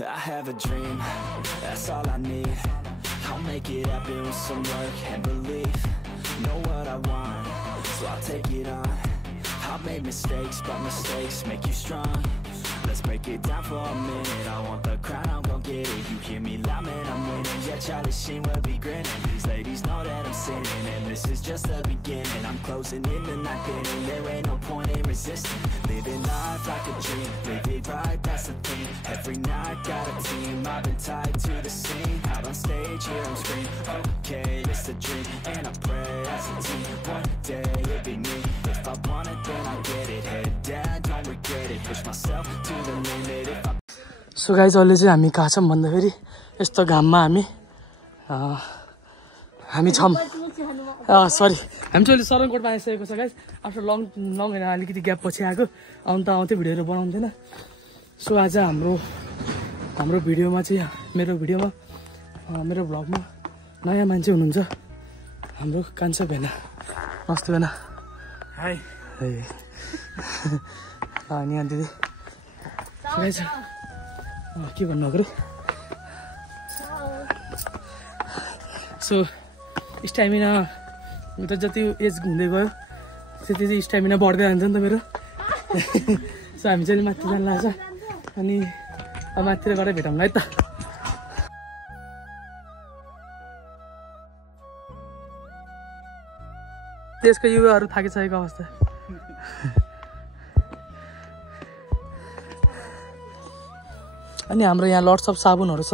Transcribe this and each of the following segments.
I have a dream, that's all I need. I'll make it happen with some work and belief. Know what I want, so I'll take it on. I've made mistakes, but mistakes make you strong. Let's break it down for a minute. I want the crown, I'm gon' get it. You hear me loud, man, I'm winning. Yeah, Charlie Sheen will be grinning. These ladies know that I'm sinning, and this is just the beginning. I'm closing in the night inning. There ain't no point in resisting. Living life like a dream, live it right, that's the thing. Every night got a team, I've been tied to the scene. Out on stage, here I'm screaming. Okay, it's a dream, and I pray as a team. One day it'll be me. If I want it, then I get it. Head down, don't regret it. Push myself to the limit. If I... So guys, अहिले चाहिँ हामी कहाँ छौं भन्दाखेरि यस्तो घाममा हामी छौं सरी हामी चाहिँ अहिले सरनकोटमा आइसकेको छ गाइस आफ्टर लङ हैन अलिकति ग्याप पछि आएको आउँदै भिडियोहरु बनाउँदैन सो आज हाम्रो भिडियोमा चाहिँ मेरो भ्लगमा नयाँ मान्छे हुनुहुन्छ हाम्रो कान्छा भेना नमस्ते भेना हाय अनि दिदी गाइस के भन्नु गरे सो स्ट्यामिना त जति एज हुँदै गयो त्यति चाहिँ स्ट्यामिना बढ्दै जान्छ नि त मेरो सो हामी चाहिँ माथि जान लाग्छ अनि अब माथितिर गएर भेटौँला है त देशको युवाहरू थाकिसकेको अवस्था अनि हाम्रो यहाँ लट्स अफ साबुनहरु छ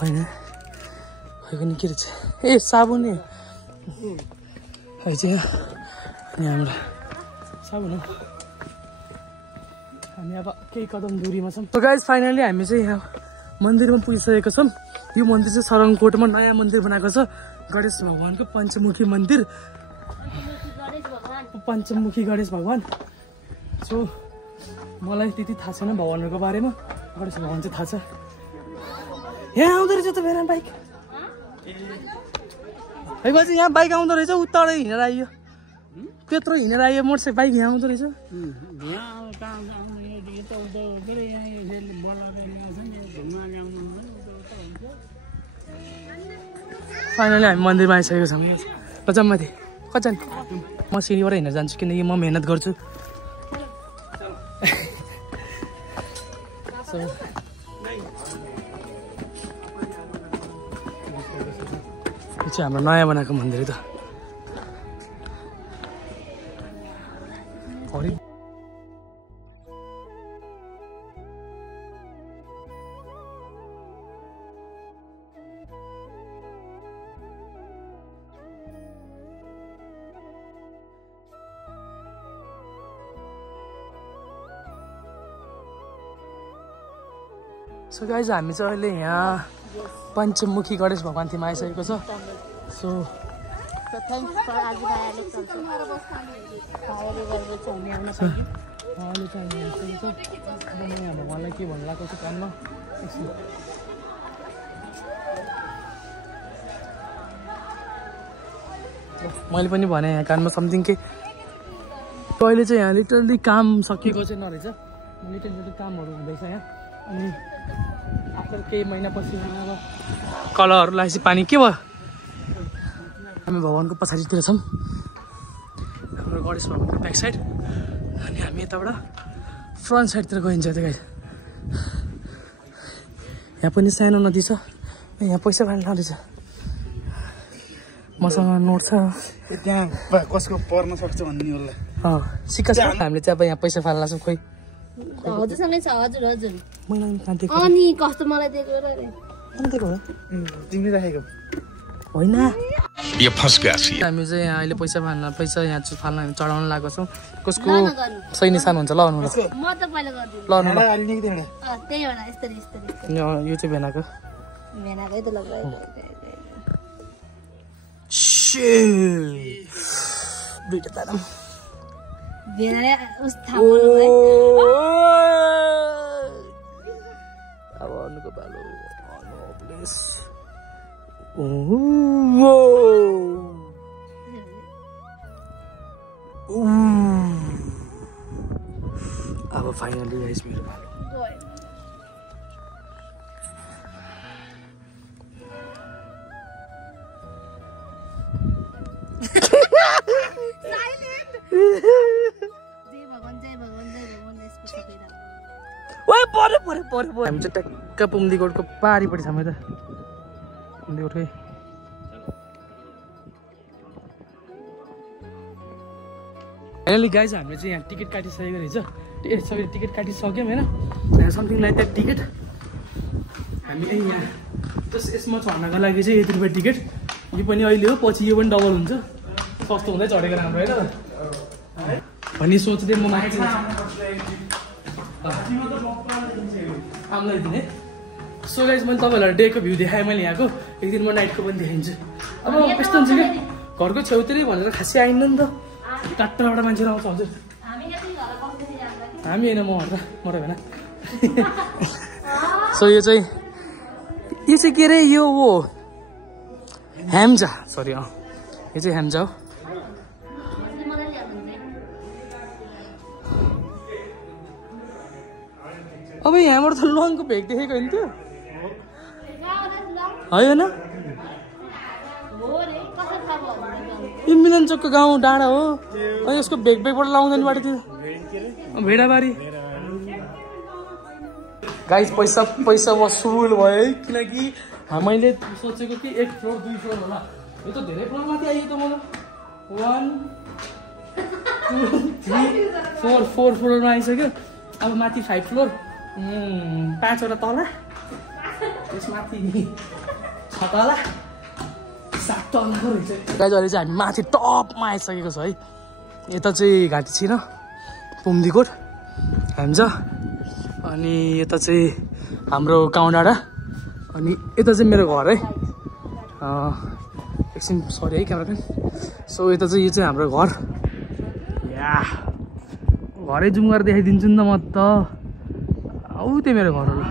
हैन हैन के रहेछ ए साबुन नि है चाहिँ अनि हाम्रो साबुन हो हामी अब केही कदम दूरीमा छौं सो गाइस फाइनली हामी चाहिँ यहाँ मन्दिरमा पुगिसकेका छौं यो मन्दिर चाहिँ सरङकोटमा नयाँ मन्दिर बनाएको छ गणेश भगवानको पञ्चमुखी मन्दिर पञ्चमुखी गणेश भगवान सो मलाई त्यति थाहा छैन भगवानहरुको बारेमा गणेश भगवान चाहिँ थाहा छ यहाँ आउँदै रहेछ त मेरो बाइक है बाजे यहाँ बाइक आउँदो रहेछ उतारै हिँडेर आइयो त्यत्रो हिँडेर आइयो मोटरसाइकल बाइक यहाँ आउँदो रहेछ फाइनली हामी मन्दिरमा आइसकेको छौँ कचममाथि कचन म सिँढीबाट हिँडेर जान्छु किनकि म मेहनत गर्छु यो चाहिँ हाम्रो नयाँ बनाएको मन्दिर त सो गाइज हामी चाहिँ अहिले यहाँ पञ्चमुखी गणेश भगवान थिमा आइसकेको छ सो अहिले चाहिँ यहाँ भगवानलाई के भन्नु लागेको छु कानमा मैले पनि भने यहाँ कानमा समथिङ के अहिले चाहिँ यहाँ लिटरली काम सकिएको चाहिँ नरहेछ लिटरली कामहरू हुँदैछ यहाँ अनि आफ्टर केही महिनापछि अब कलरहरू लगाएपछि पानी के भयो हामी भगवानको पछाडितिर छौँ हाम्रो गणेश भगवानको ब्याक साइड अनि हामी यताबाट फ्रन्ट साइडतिर गइन्छ त्यो गाइस यहाँ पनि सानो नदी छ यहाँ पैसा फाल्न रहेछ मसँग नोट छ त्यहाँ कसको पर्न सक्छ भन्ने होला सिक्का छ हामीले चाहिँ अब यहाँ पैसा फाल्न लाग्छौँ खोइ हजुरसँगै छ हजुर हजुर मैले काटेको अनि कस्तो मलाई दिएको र दिएको हो तिमीले राखेको होइन यो फस गएछ हामी चाहिँ यहाँ अहिले पैसा यहाँ फाल्न हामी चढाउन लागेको छौँ कसको सही निशान हुन्छ ल आउनु ल म त पहिला गर्दिनु ल आउनु ल त्यही भएर यस्तरी यो चाहिँ भेनाको भेनाकै त लगायो दुईटा तारम भेनाले उस थाहा गर्नु है अब अर्नुको बालो प्लेस अब फाइनली गाइस मेरो भालो हामी चाहिँ ट्याक्क पुम्दीकोटको पारिपट्टि छौँ है त पुम्दीकोटकै फाइनली गाइज हामीले चाहिँ यहाँ टिकट काटिसकेको रहेछ सबै टिकट काटिसक्यौँ होइन समथिङ लाइक द्याट टिकट हामी यहाँ जस्ट यसमा चढ्नको लागि चाहिँ यति रुपियाँ टिकट यो पनि अहिले हो पछि यो पनि डबल हुन्छ सस्तो हुँदै चढेको राम्रो होइन भन्ने सोच्दै म माथि आमलाई दिने सो गाइज मैले तपाईँहरूलाई डेको भ्यू देखाएँ मैले यहाँको एक दिन म नाइटको पनि देखाइदिन्छु अब यस्तो हुन्छ क्या घरको छेउतिर भनेर खासै आइन्न नि त टाढाबाट मान्छेहरू आउँछ हजुर हामी होइन म मरो भएन सो यो चाहिँ के अरे यो हो ह्याम्जा सरी यो चाहिँ ह्याम्जा हो अब यहाँबाट त लङको भेग देखेको होइन त्यो होइन यो मिलनचोकको गाउँ डाँडा हो अनि यसको भेगबाट लाउँदैन बाटो त्यो भेडाबारी गाइस पैसा वसुल भयो है किनकि मैले सोचेको कि 1 फ्लोर 2 फ्लोर होला यो त धेरै फ्लोर माथि आइयो त मलाई 1 2 3 4 फ्लोरमा आइसक्यो अब माथि 5 फ्लोर 5वटा तला त्यसमाथि 6 तला 7 तलाको रहेछ गाइस अहिले चाहिँ हामी माथि टपमा आइसकेको छ है यता चाहिँ घाँटी छिन पुम्दीकोट ह्याम्जा अनि यता चाहिँ हाम्रो गाउँ डाँडा अनि यता चाहिँ मेरो घर है एकछिन सरी है क्यामेराम्यान सो यता चाहिँ यो चाहिँ हाम्रो घर या घरै जुम गरेर देखाइदिन्छु नि त म त औ त्यो मेरो घर होला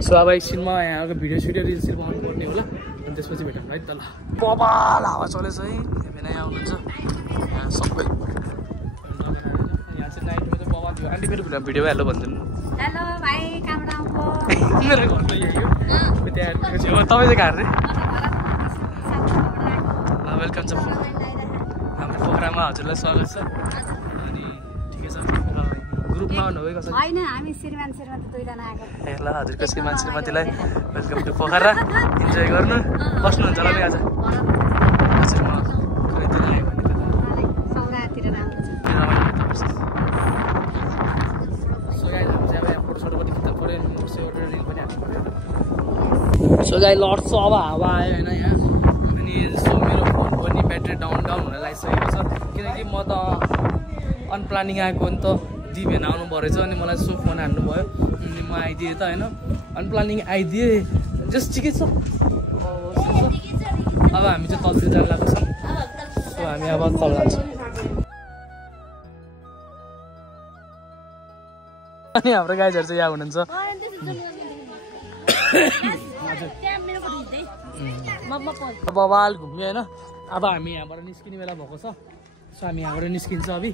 सो अब एकछिनमा यहाँको भिडियो रिल्स बनाउनु पर्ने होला अनि त्यसपछि भेटौँ है त ल बबाल हावा चलेछ है हेर्न यहाँ आउनुहुन्छ यहाँ सबै यहाँ चाहिँ नाइटमा चाहिँ बबाल थियो आन्टी मेरो भिडियो हेलो भनिदिनु हेलो भाइ कहाँबाट आउनुभयो मेरो घर त यही हो त्यहाँ छेउमा तपाईँ चाहिँ कहाँ रे ल वेलकम छ हाम्रो पोखरामा हजुरलाई स्वागत छ अनि ठिकै छ ग्रुपमा आउनु है कसरी होइन हामी श्रीमान श्रीमती दुईजना आएको ए ल हजुरको श्रीमान श्रीमतीलाई वेलकम टु पोखरा इन्जोय गर्नु बस्नुहुन्छ होला नि आज हजुर म कहिलेतिर आयो भने सौरातिर राम्रो छ सो गाइस हामी चाहिँ अब यहाँ फोटोसोटो पनि खिच्नु पऱ्यो अनि एउटा रिल पनि हाल्नु पऱ्यो सो गाइस लड्छ अब हावा आयो होइन यहाँ अनि सो मेरो फोन पनि ब्याट्री डाउन हुन लागिसकेको छ किनकि म त अनप्लानिङ आएको नि त दिभेन आउनु परेछ अनि मलाई सो फोन हान्नु भयो अनि म आइदिएँ त होइन अनप्लानिङ आइदिएँ जस्ट ठिकै छ अब हामी चाहिँ तलतिर जान लागेको छौँ सो हामी अब तल जान्छौँ अनि हाम्रो गाइजहरू चाहिँ यहाँ हुनुहुन्छ बवाल घुम्यो होइन अब हामी यहाँबाट निस्किने बेला भएको छ सो हामी यहाँबाट निस्किन्छ अभि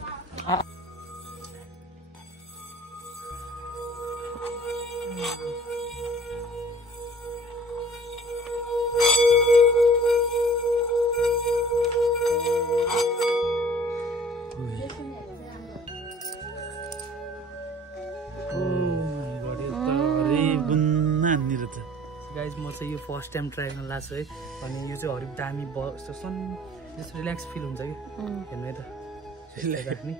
गाइज म चाहिँ यो फर्स्ट टाइम ट्राई गर्न लाग्छु है अनि यो चाहिँ हरिक दामी यस्तो सन जस्तो रिल्याक्स फिल हुन्छ कि हेर्नु है त राख्ने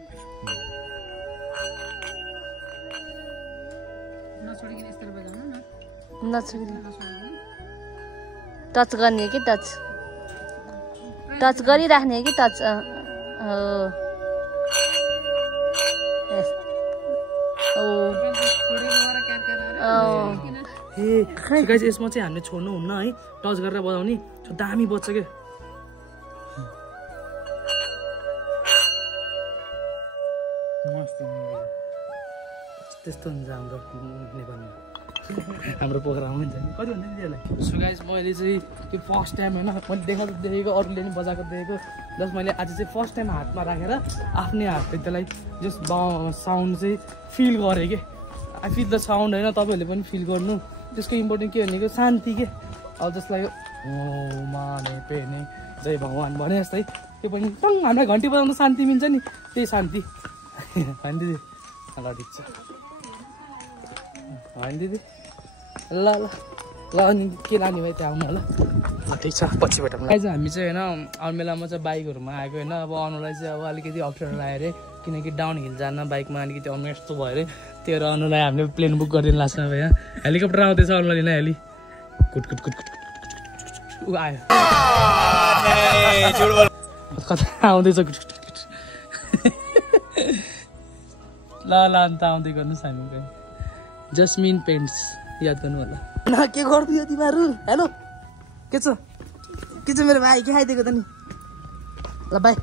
टच गर्ने कि टच गरिराख्ने कि टच ए गाइज यसमा चाहिँ हामीले छोड्नु हुन्न है टच गरेर बजाउने दामी बज्छ क्या त्यस्तो हुन्छ हाम्रो नेपालमा हाम्रो पोखरामा हुन्छ नि कति भन्दा नि त्यसलाई सो गाइस मैले चाहिँ त्यो फर्स्ट टाइम होइन मैले देखेको अरूले पनि बजाएको देखेको जस्ट मैले आज चाहिँ फर्स्ट टाइम हातमा राखेर आफ्नै हातले त्यसलाई जस्ट साउन्ड चाहिँ फिल गरेँ कि आई फिल द साउन्ड होइन तपाईँहरूले पनि फिल गर्नु त्यसको इम्पोर्टेन्ट के भनेको शान्ति के अब जसलाई ओ माने पेने जय भगवान् भने जस्तै त्यो पनि टङ हामीलाई घन्टी बजाउँदा शान्ति मिल्छ नि त्यही शान्ति होइन दिदी ल ठिक छ होइन दिदी ल ल ल अनि के लाने भाइ त्यहाँ आउनु होला ल ठिक छ पछि भेटौँ अहिले चाहिँ हामी चाहिँ होइन अरू बेलामा चाहिँ बाइकहरूमा आएको होइन अब अनुलाई चाहिँ अब अलिकति अप्ठ्यारो लाग्यो अरे किनकि डाउन हिल जान बाइकमा अलिकति अनु यस्तो भयो अरे त्यो भएर अनुलाई हामीले प्लेन बुक गरिदिनु लाग्छ अब यहाँ हेलिकप्टर आउँदैछ अनुलाई नै हेली कुट कुट कुट कुट ऊ आयो कता आउँदैछ कुट कुट कुट ल ल अन्त आउँदै गर्नुहोस् हामी जस्मिन पेन्ट्स याद गर्नु होला न के गरिदियो तिमीहरू हेलो के छ मेरो भाइ के खाइदिएको त नि ल बाई